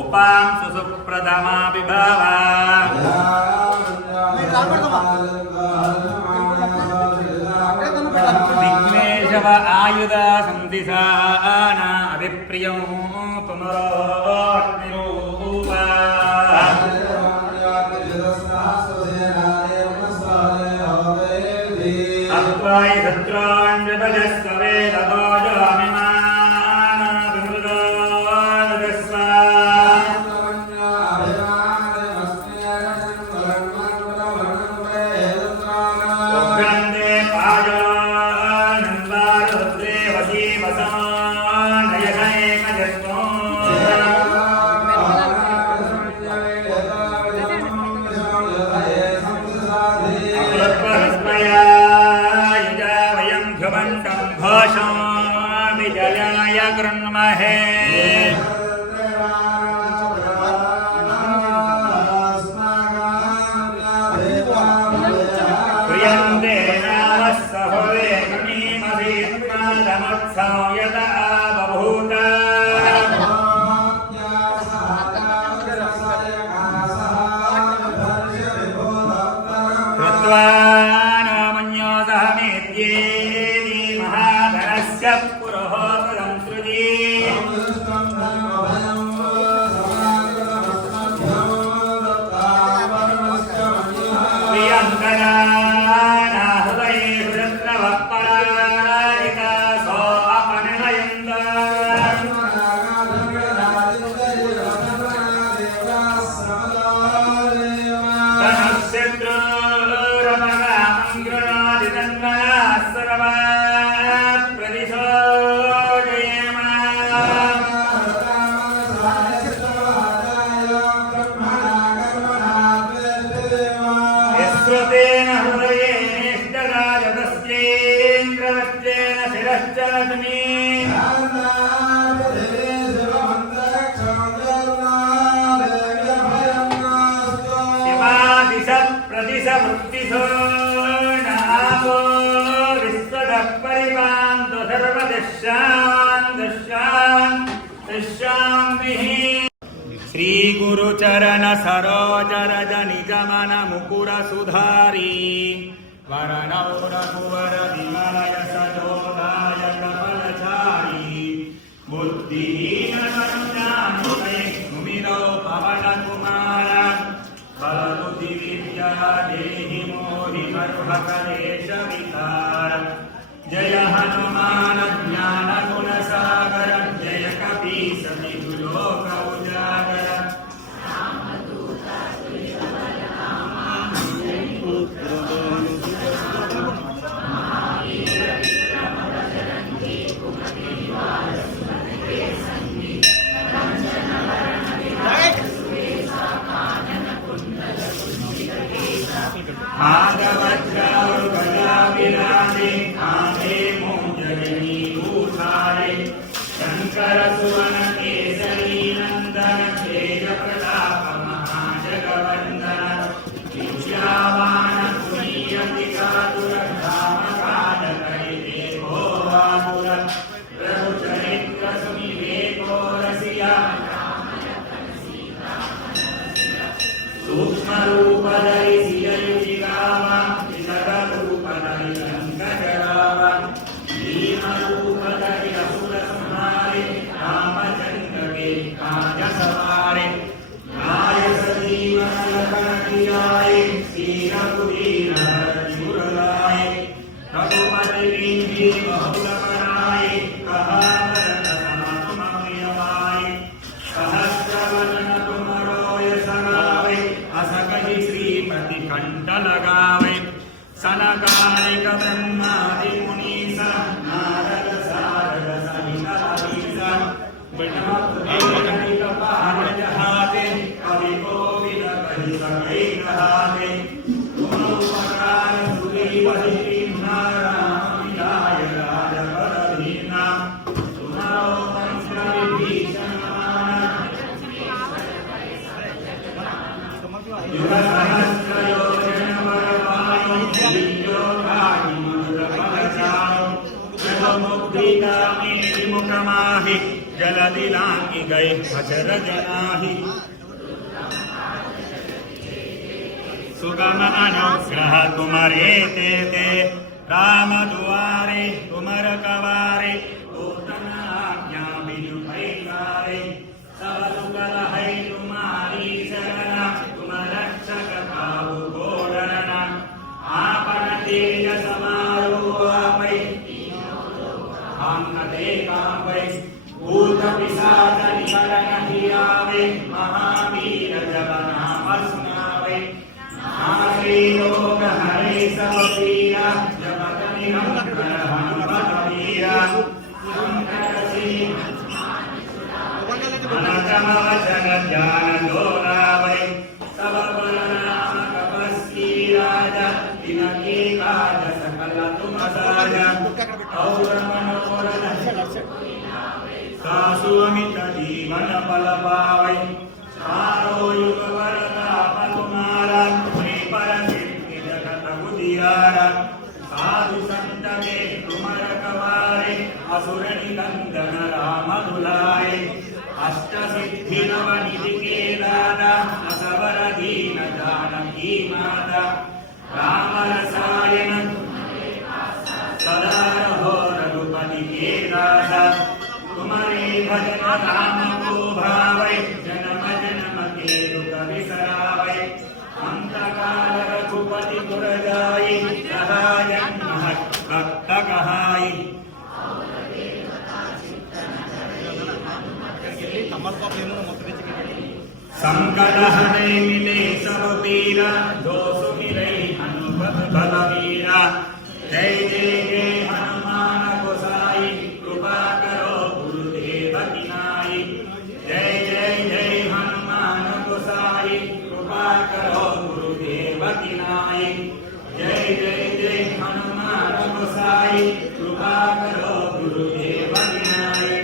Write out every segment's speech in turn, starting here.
उपां सुप्रदमा विभावा विघ्नेशव आयुध संदिशाना अभिप्रियं पुनरोऽग्निरूपा अत्वाय शत्रून् विभजस्व वेदतो श्री गुरुचरण सरोज रज निज मन मुकुर सुधारी वरणौ रघुवर विमल यश जोदाय कमलचारी बुद्धिहीन सुमिरौ पवन कुमार बलबुद्धि विद्या देहि मोहि मर्भकलेश विकार जय हनुमान ज्ञान गुण सागर जय कपीस तिहु लोक उजागर शंकर सुवन केसरी ಸೂಕ್ಷ್ಮ ರೂಪದಲ್ಲಿ ಸಿಯಯುಚಿಗಾವ ವಿಸರ ರೂಪದಲ್ಲಿ ಲಂಕಜರಾವ ಭೀಮ ರೂಪದಲ್ಲಿ ಅಸುರ ಸಂಹಾರಿ ರಾಮಚಂದ್ರಗೆ ಕಾಯ ಸವಾರೆ ನಾಯಕ ಜೀವನ ಲಖನಕಿಯಾಯ ಶ್ರೀ ರಘುವೀರ ಮುರಲಾಯ रघुपति वीर बहुल पराय कहावत समाम प्रियवाय सहस्र वदन तुम रोय सगावे असकहि श्रीपति कंठ लगावे सनकालिक ब्रह्मादि मुनीसा नारद सारद सहित अधीसा ब्रह्मपुत्र पार जहाते कवि कोविद कहि सकै कहाते तुम उपकार सुग्रीव जलदि लांगी गए अजर जनाहि सुगम अनुग्रह तुम्हारे ते राम दुआरे तुमर कवारे पूतन आज्ञा बिनु पैसारे सब सुगल है तुम्हारी शरण तुम रक्षक काहू को डरना आपन तेज समारोह पै आंगते कांपै भूत पिशाच निकट नहीं आवे महावीर जब नाम सुनावे नासे रोग हरे सब पीरा जगत निरंतर हनुमत वीरा संकट से अनतम वचन ध्यान दोहरावे सब बल नाम तपस्वी राजा तिनके काज सकल तुम साजा और मनोरथ सासु अमित जीवन फल पावै सारो युग वरताप तुम्हारा श्री पर सिद्धि जगत उजियारा साधु संत के तुमर कवारे असुर निकंदन राम दुलारे अष्ट सिद्धि नव निधि के दाता असवर दीन जानकी माता राम रसायन सदा रहो रघुपति के दासा तुम्हारे भजन राम को भावै जन्म जन्म के दुख बिसरावै अंत काल रघुपति पुर जाई रहा जन्म भक्त कहाई संकट हरे मिले सब पीरा जो सुमिरै हनुमत बलवीरा जय जय जय हनुमान गोसाई कृपा करो गुरुदेव की नाई जय जय जय हनुमान गोसाई कृपा करो गुरुदेव की नाई जय जय जय हनुमान गोसाई कृपा करो गुरुदेव की नाई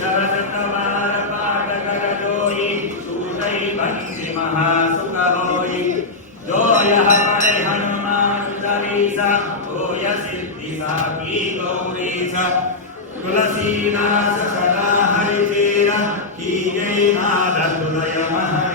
जब सतवार पाठ कर जोई सूतै बंसी महासुख होई जो यह पढ़े हनुमान चालीसा होय सिद्धि साकी गौरीसा तुलसीदास सदा हरितेरा कीजे नाद तुलय महा